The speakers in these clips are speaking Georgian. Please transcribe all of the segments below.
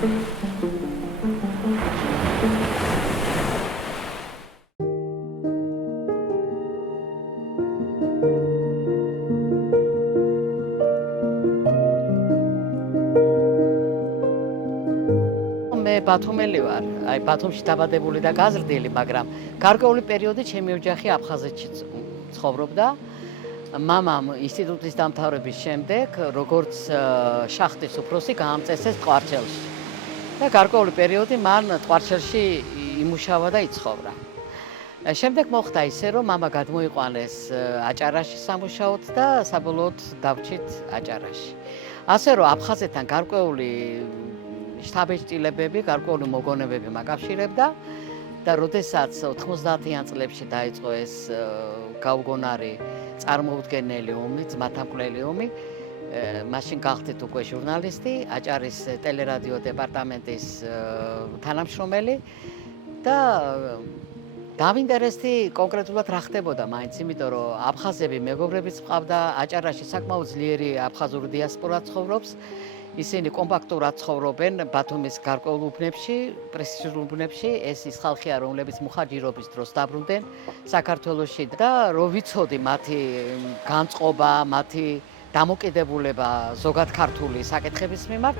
ბათუმელი ვარ, აი ბათუმში დაბადებული და გაზრდილი, მაგრამ გარკვეული პერიოდი ჩემი ოჯახი აფხაზეთში ცხოვრობდა. მამამ ინსტიტუტის დამთავრების შემდეგ, როგორც შახტის უფროსი, გაამწესეს ტყვარჩელში. და გარკვეული პერიოდი მან ტყვარჩელში იმუშავა და იცხოვრა. შემდეგ მოხდა ისე, რომ მამა გადმოიყვანეს აჭარაში სამუშაოდ და საბოლოოდ დავჭით აჭარაში. ასე რომ აფხაზეთთან გარკვეული შთაბეჭდილებები, გარკვეული მოგონებები მაკავშირებდა და როდესაც 90-იან წლებში დაიწყო ეს გაუგონარი წარმოუდგენელი ომი, ძმათამკვლელი ომი, მაშინ გახდით უკვე ჟურნალისტი, აჭარის ტელერადიო დეპარტამენტის თანამშრომელი და დავინტერესდი კონკრეტულად რა ხდებოდა მაინც, იმიტომ რომ აფხაზები მეგობრებიც მყავდა, აჭარაში საკმაოდ ძლიერი აფხაზური დიასპორა ცხოვრობს. ისინი კომპაქტურად ცხოვრობენ ბათუმის გარკვეულ უბნებში, პრესტიჟულ უბნებში. ეს ის ხალხია, რომლებიც მუხაჯირობის დროს დაბრუნდნენ საქართველოში და რო ვიცოდი მათი განწყობა, მათი დამოკიდებულება ზოგად ქართული საკითხების მიმართ,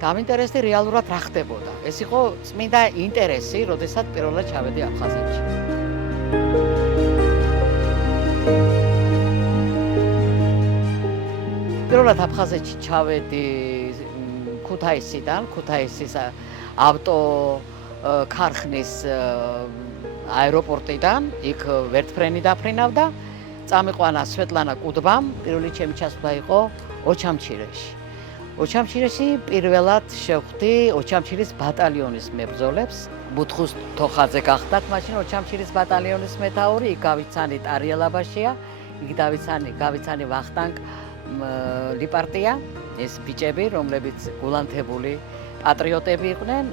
დავინტერესდი რეალურად რა ხდებოდა. ეს იყო წმინდა ინტერესი, როდესაც პირველად ჩავედი აფხაზეთში. პირველად აფხაზეთში ჩავედი ქუთაისიდან, ქუთაისის ავტო ქარხნის აეროპორტიდან, იქ ვერტფრენი დაფრინავდა, წამიყვანა სვეტლანა კუდბამ, პირველი ჩემი ჩასვლა იყო ოჩამჩირეში. ოჩამჩირეში პირველად შევხვდი ოჩამჩირის ბატალიონის მებრძოლებს. ბუთხუს თოხაძე გახდათ მაშინ ოჩამჩირის ბატალიონის მეთაური, იქ გავიცანით არიელ აბაშია, იქ გავიცანი ვახტანგ ლიპარტია, ეს ბიჭები, რომლებიც გულანთებული პატრიოტები იყვნენ,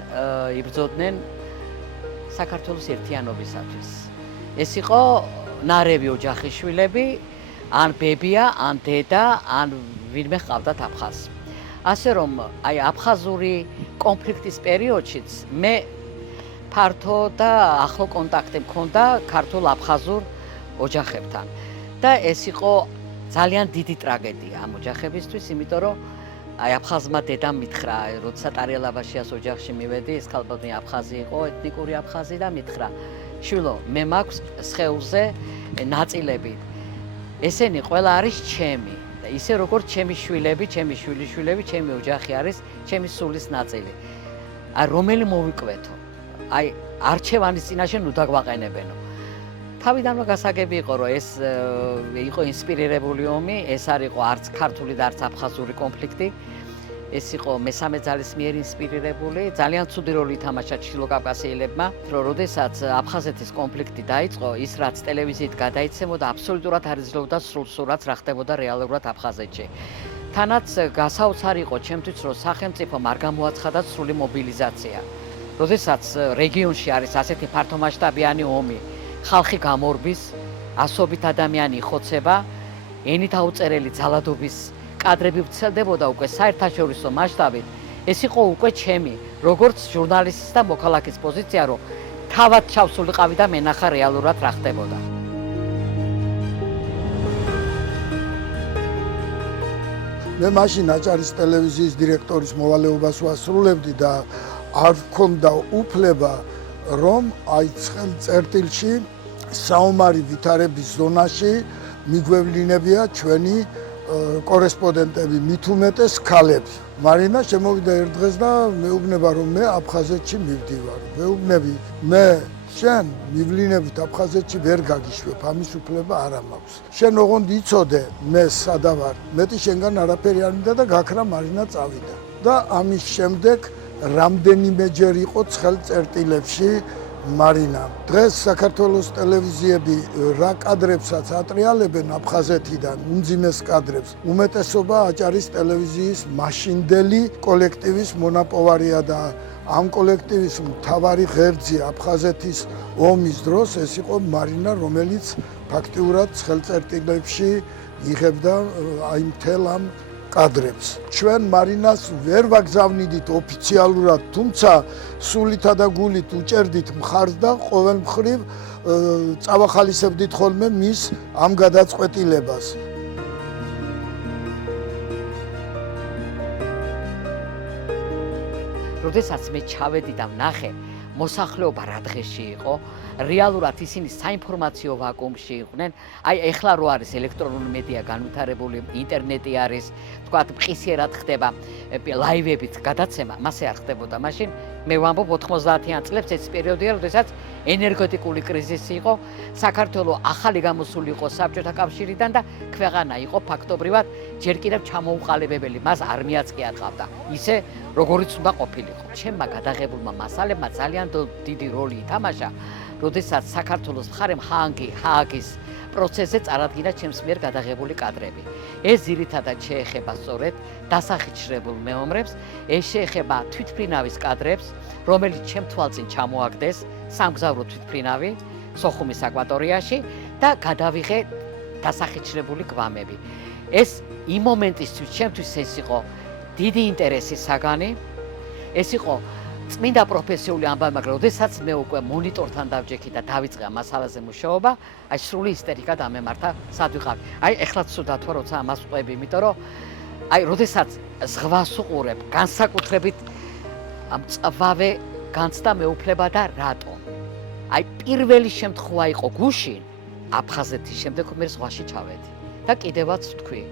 იბრძოდნენ საქართველოს ერთიანობისათვის. ეს იყო ნარევი ოჯახის შვილები, ან ბებია, ან დედა, ან ვინმე ჰყავდათ აფხაზი. ასე რომ, აი აფხაზური კონფლიქტის პერიოდშიც მე ფართო და ახლო კონტაქტი მქონდა ქართულ აფხაზურ ოჯახებთან. და ეს იყო ძალიან დიდი ტრაგედია ამ ოჯახებისთვის, იმიტომ რომ აი აფხაზმა დედამ მითხრა, როდესაც არიელ აბაშიას ოჯახში მივედი, ეს ქალბატონი აფხაზი იყო, ეთნიკური აფხაზი და მითხრა, შვილო, მე მაქვს სხეულზე ნაწილები. ესენი ყველა არის ჩემი. და ისე როგორც ჩემი შვილები, ჩემი შვილიშვილები, ჩემი ოჯახი არის ჩემი სულის ნაწილი. აი რომელი მოვიკვეთო? აი არჩევანის წინაშე ნუ დაგვაყენებენო. თავიდანვე გასაგები იყო, რომ ეს იყო ინსპირირებული ომი, ეს არ იყო არც ქართული და არც აფხაზური კონფლიქტი. ეს იყო მესამე ძალის მიერ ინსპირირებული. ძალიან ცუდი როლი ითამაშა ჩრდილოკავკასიელებმა, რომ როდესაც აფხაზეთის კონფლიქტი დაიწყო, ის რაც ტელევიზიით გადაიცემოდა, აბსოლუტურად არ იძლეოდა სრულ სურათს რა ხდებოდა რეალურად აფხაზეთში. თანაც გასაოცარი იყო ჩემთვის, რომ სახელმწიფომ არ გამოაცხადა სრული მობილიზაცია. როდესაც რეგიონში არის ასეთი ფართომასშტაბიანი ომი, ხალხი გამორბის, ასობით ადამიანი იხოცება, ენით აუწერელი ძალადობის კადრები ვრცელდებოდა უკვე საერთაშორისო მასშტაბით. ეს იყო უკვე ჩემი, როგორც ჟურნალისტის და მოქალაქის პოზიცია, რომ თავად ჩავსულიყავი და მენახა რეალურად რა ხდებოდა. მე მაშინ აჭარის ტელევიზიის დირექტორის მოვალეობას ვასრულებდი და არ მქონდა უფლება, რომ აი წერტილში საომარი ვითარების ზონაში მიგვევლინებია ჩვენი კორესპონდენტები, მით უმეტეს ქალები. მარინა შემოვიდა ერთ დღეს და მეუბნება, რომ მე აფხაზეთში მივდივარ. მეუბნები, მე შენ მივლინებით აფხაზეთში ვერ გაგიშვებ, ამის უფლება არ მაქვს. შენ ოღონდ იცოდე, მე სადა ვარ. მეტი შენგან არაფერი არ მინდა და გაქრა მარინა წავიდა. და ამის შემდეგ რამდენიმეჯერ იყო ცხელ წერტილებში მარინა. დღეს საქართველოს ტელევიზიები რა კადრებსაც ატრიალებენ აფხაზეთიდან, უმძიმეს კადრებს, უმეტესობა აჭარის ტელევიზიის მაშინდელი კოლექტივის მონაპოვარია და ამ კოლექტივის მთავარი ღერძი აფხაზეთის ომის დროს ეს იყო მარინა, რომელიც ფაქტიურად ცხელ წერტილებში იღებდა აი მთელ ამ კადრებს. ჩვენ მარინას ვერ ვაგზავნიდით ოფიციალურად, თუმცა სულითა და გულით უჭერდით მხარს და ყოველ მხრივ წავახალისებდით ხოლმე მის ამ გადაწყვეტილებას. როდესაც მე ჩავედი და ვნახე მოსახლეობა რა დღეში იყო, რეალურად ისინი საინფორმაციო ვაკუუმში იყვნენ. აი ეხლა რო არის ელექტრონული მედია განვითარებული, ინტერნეტი არის, თქვათ მყისიერად ხდება ლაივებით გადაცემა, მასე არ ხდებოდა. მაშინ მე ვამბობ 90-იან წლებს ეს პერიოდია, როდესაც ენერგეტიკული კრიზისი იყო, საქართველოს ახალი გამოსული იყო საბჭოთა კავშირიდან და ქვეყანა იყო ფაქტობრივად ჯერ კიდევ ჩამოუყალიბებელი, მას არმიაც კი ატყავდა. ისე როგორიც უნდა ყოფილიყო. ჩემმა გადაღებულმა მასალებმა ძალიან დიდი როლი ითამაშა, როდესაც საქართველოს მხარემ ჰააგის პროცესზე წარადგინა ჩემს მიერ გადაღებული კადრები. ეს ძირითადად შეეხება სწორედ დასახიჩრებულ მეომრებს, ეს შეეხება თვითმფრინავის კადრებს, რომელიც ჩემ თვალწინ ჩამოაგდეს სამგზავრო თვითმფრინავი სოხუმის აკვატორიაში და გადავიღე დასახიჩრებული გვამები. ეს იმ მომენტისთვის ჩემთვის ეს იყო დიდი ინტერესის საგანი, ეს იყო წმინდა პროფესიული ამბავი, მაგრამ როდესაც მე უკვე მონიტორთან დავჯექი და დავიწყე ამ მასალაზე მუშაობა, აი სრული ისტერიკა დამემართა, სად ვიყავი. აი ეხლაც სუდათო როცა ამას ვყვები, იმიტომ რომ აი როდესაც ზღვას უყურებ, განსაკუთრებით ამ წვავე განცდა მეუფლება და რატომ. აი პირველი შემთხვევა იყო გუშინ, აფხაზეთის შემდეგ მე ზღვაში ჩავედი და კიდევაც ვთქვი,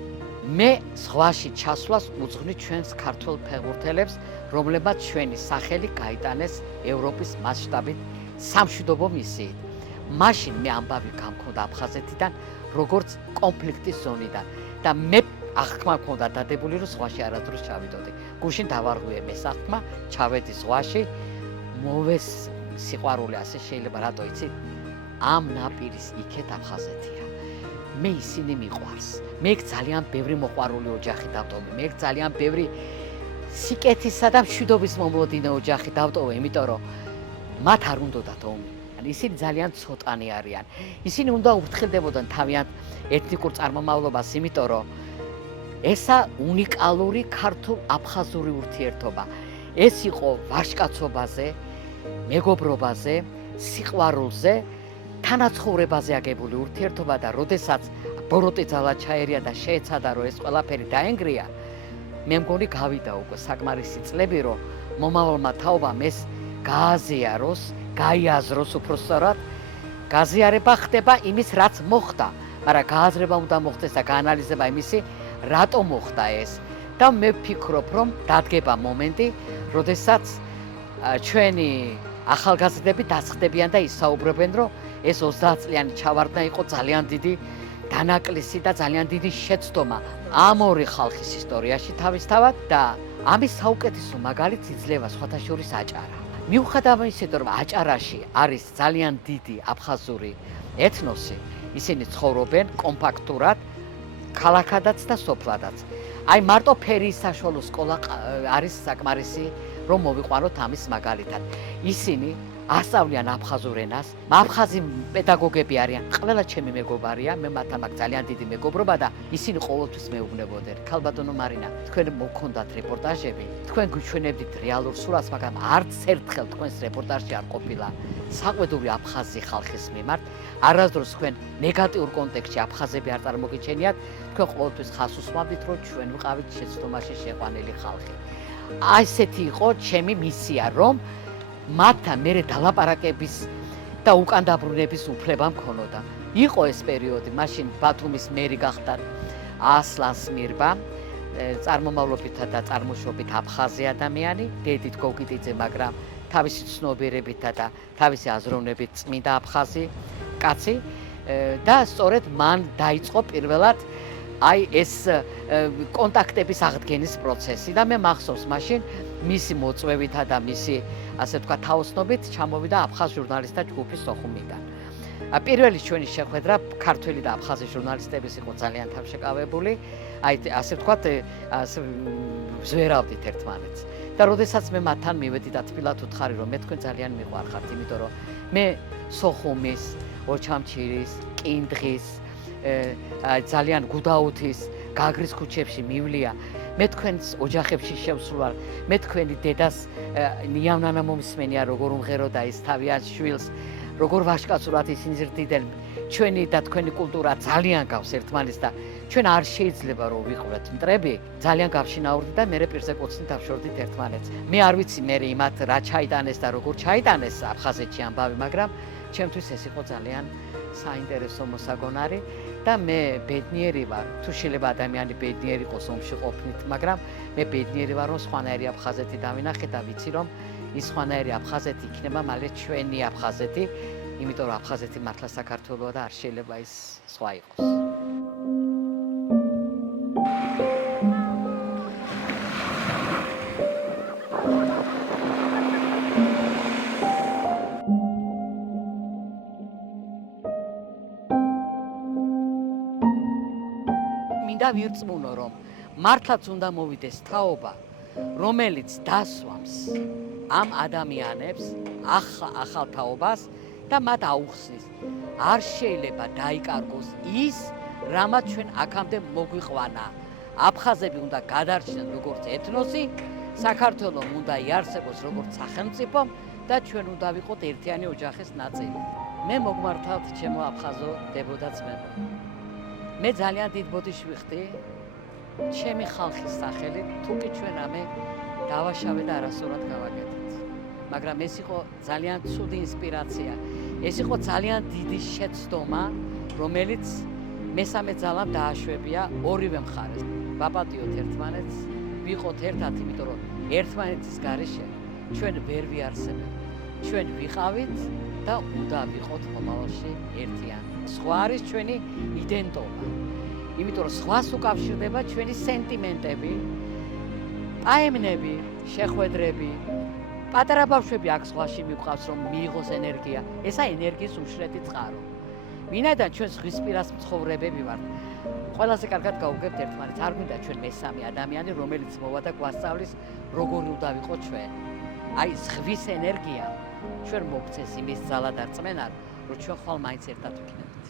მე ზღვაში ჩასვლას უძღვნი ჩვენს ქართველ ფეხბურთელებს, რომლებმაც ჩვენი სახელი გაიტანეს ევროპის მასშტაბით სამშვიდობო მისიით. მაშინ მე ამბავი გამქონდა აფხაზეთიდან, როგორც კონფლიქტის ზონიდან და მე აღქმა მქონდა დადებული, რომ ზღვაში არასდროს ჩავიდოდი. გუშინ დავარღვიე მე საქმე, ჩავედი ზღვაში, მოვეს სიყვარული, ასე შეიძლება რატო იცით? ამ ნაპირის იქეთ აფხაზეთია. მე ისინი მიყვარს. მე ძალიან ბევრი მოყვარული ოჯახი დავტოვე. მე ძალიან ბევრი სიკეთისა და მშვიდობის მომლოდინე ოჯახი დავტოვე, იმიტომ რომ მათ არ უნდათ ომი. ისინი ძალიან ცოტანი არიან. ისინი უნდა უფრთხილდებოდნენ თავიანთ ეთნიკურ წარმომავლობას, იმიტომ რომ ესა უნიკალური ქართულ-აფხაზური ურთიერთობა. ეს იყო ვაჟკაცობაზე, მეგობრობაზე, სიყვარულზე, თანაცხოვრებაზე აგებული ურთიერთობა და როდესაც ბოროტი ძალა ჩაერია და შეეცადა, რომ ეს ყველაფერი დაენგრია, მე მგონი გავიდა უკვე საკმარისი წლები, რომ მომავალმა თაობამ ეს გააზიაროს, გაიაზროს უბრალოდ, გაზიარება ხდება იმის, რაც მოხდა, მაგრამ გააზრება უნდა მოხდეს და გაანალიზება იმისი, რატომ მოხდა ეს. და მე ვფიქრობ, რომ დადგება მომენტი, როდესაც ჩვენი ახალგაზრდები დაწყდებიან და ისაუბრებენ, რომ ეს 30 წლიანი ჩავარდნა იყო ძალიან დიდი დანაკლისი და ძალიან დიდი შეცდომა ამ ორი ხალხის ისტორიაში თავისთავად და ამის საუკეთესო მაგალითს იძლევა სხვათა შორის აჭარა. მიუხედავად იმისა, რომ აჭარაში არის ძალიან დიდი აფხაზური ეთნოსი, ისინი ცხოვრობენ კომპაქტურად, ქალაქადაც და სოფლადაც. აი მარტო ფერიის საშუალო სკოლა არის საკმარისი, რომ მოვიყვანოთ ამის მაგალითად. ისინი ასწავლიან აფხაზურ ენას, აფხაზი პედაგოგები არიან, ყველა ჩემი მეგობარია, მე მათთან მაქვს ძალიან დიდი მეგობრობა და ისინი ყოველთვის მეუბნებოდნენ, ქალბატონო მარინა, თქვენ მოგქონდათ რეპორტაჟები, თქვენ გვიჩვენებდით რეალურ სურათს, მაგრამ არც ერთხელ თქვენს რეპორტაჟში არ ყოფილა საყვედური აფხაზი ხალხის მიმართ, არასდროს თქვენ ნეგატიურ კონტექსტში აფხაზები არ წარმოგიჩენიათ, თქვენ ყოველთვის ხაზს უსმავდით, რომ ჩვენ ვიყავით შეცდომაში შეყვანილი ხალხი. აი ესეთი იყო ჩემი მისია, რომ მათთან მერე დალაპარაკების და უკან დაბრუნების უფლება მქონოდა. იყო ეს პერიოდი, მაშინ ბათუმის მერი გახდა ასლან სმირბა, წარმომავლობითა და წარმოშობით აფხაზი ადამიანი, დედით გოგიტიძე, მაგრამ თავისი ცნობიერებითა და თავისი აზროვნებით წმინდა აფხაზი კაცი და სწორედ მან დაიწყო პირველად აი ეს კონტაქტების აღდგენის პროცესი და მე მახსოვს მაშინ მისი მოწვევითა და მისი ასე თქვა თაოსნობით ჩამოვიდა აფხაზ ჟურნალისტთა ჯგუფი სოხუმიდან. პირველი ჩვენი შეხვედრა ქართველი და აფხაზი ჟურნალისტების იყო ძალიან თავშეკავებული, აი ასე თქვა ვზვერავდით ერთმანეთს. და როდესაც მე მათთან მივედი და თბილად ვთხარი, რომ მე თქვენ ძალიან მიყვარხართ, იმიტომ რომ მე სოხუმის, ოჩამჩირის, კინდღის, ძალიან გუდაუთის გაგრის ქუჩებში მივლია, მე თქვენს ოჯახებში შევსვლა, მე თქვენი დედას ნიავნანა მომისმენია, როგორ უმღეროდა ის თავიანთ შვილს, როგორ ვაჟკაცურად ისინი ზრდიდნენ. ჩვენი და თქვენი კულტურა ძალიან გავს ერთმანეთს და ჩვენ არ შეიძლება რომ ვიყურეთ მტრები, ძალიან გავშინაურდით და მე პირზე კოცნით დავშორდით ერთმანეთს. მე არ ვიცი მე იმათ რა ჩაიტანეს და როგორ ჩაიტანეს აფხაზეთში ამბავი, მაგრამ ჩემთვის ეს იყო ძალიან საინტერესო მოსაგონარი და მე ბედნიერი ვარ, თუ შეიძლება ადამიანი ბედნიერი იყოს ომში ყოფნით, მაგრამ მე ბედნიერი ვარ რომ სხვანაირი აფხაზეთი დავინახე და ვიცი რომ ის სხვანაირი აფხაზეთი იქნება მალე ჩვენი აფხაზეთი, იმიტომ რომ აფხაზეთი მართლა საქართველოა და არ შეიძლება ის სხვა იყოს. მინდა ვირწმუნო რომ მართლაც უნდა მოვიდეს თაობა, რომელიც დასვამს ამ ადამიანებს ახალ თაობას და მათ აუხსნის. არ შეიძლება დაიკარგოს ის, რამაც ჩვენ აქამდე მოგვიყვანა. აფხაზები უნდა გადარჩნენ როგორც ეთნოსი, საქართველოს უნდა იარსებოს როგორც სახელმწიფო და ჩვენ უნდა ვიყოთ ერთიანი ოჯახის ნაწილი. მე მოგმართავთ ჩემო აფხაზო დებო და ძმებო. მე ძალიან დიდ ბოდიში ვიხდი ჩემი ხალხის სახელით, თუკი ჩვენ რამე დავაშავე და არასწორად გავაკეთეთ. მაგრამ ეს იყო ძალიან ცუდი ინსპირაცია. ეს იყო ძალიან დიდი შეცდომა, რომელიც მესამე ძალამ დააშვებია ორივე მხარეს. ვაპატიოთ ერთმანეთს, ვიყოთ ერთად, იმიტომ რომ ერთმანეთის გარეშე ჩვენ ვერ ვიარსებთ. ჩვენ ვიყავით და უნდა ვიყოთ მომავალში ერთიანი. სხვა არის ჩვენი იდენტობა. იმიტომ რომ სხვას უკავშირდება ჩვენი სენტიმენტები, პაემნები, შეხვედრები. პატარა ბავშვები აქ ზღვაში მიყვავს რომ მიიღოს ენერგია. ესა ენერგიის უშრეთი წყარო. ვინაიდან ჩვენ ზღვისპირას მცხოვრებები ვართ, ყველაზე კარგად გავუგებთ ერთმანეთს. არ გვინდა ჩვენ მესამე ადამიანი, რომელიც მოვა და გვასწავლის როგორ უნდა ვიყოთ ჩვენ. აი ზღვის ენერგია ჩვენ მოგცეს იმის ძალა და რწმენა, რომ ჩვენ ხვალ მაინც ერთად ვიქნებით.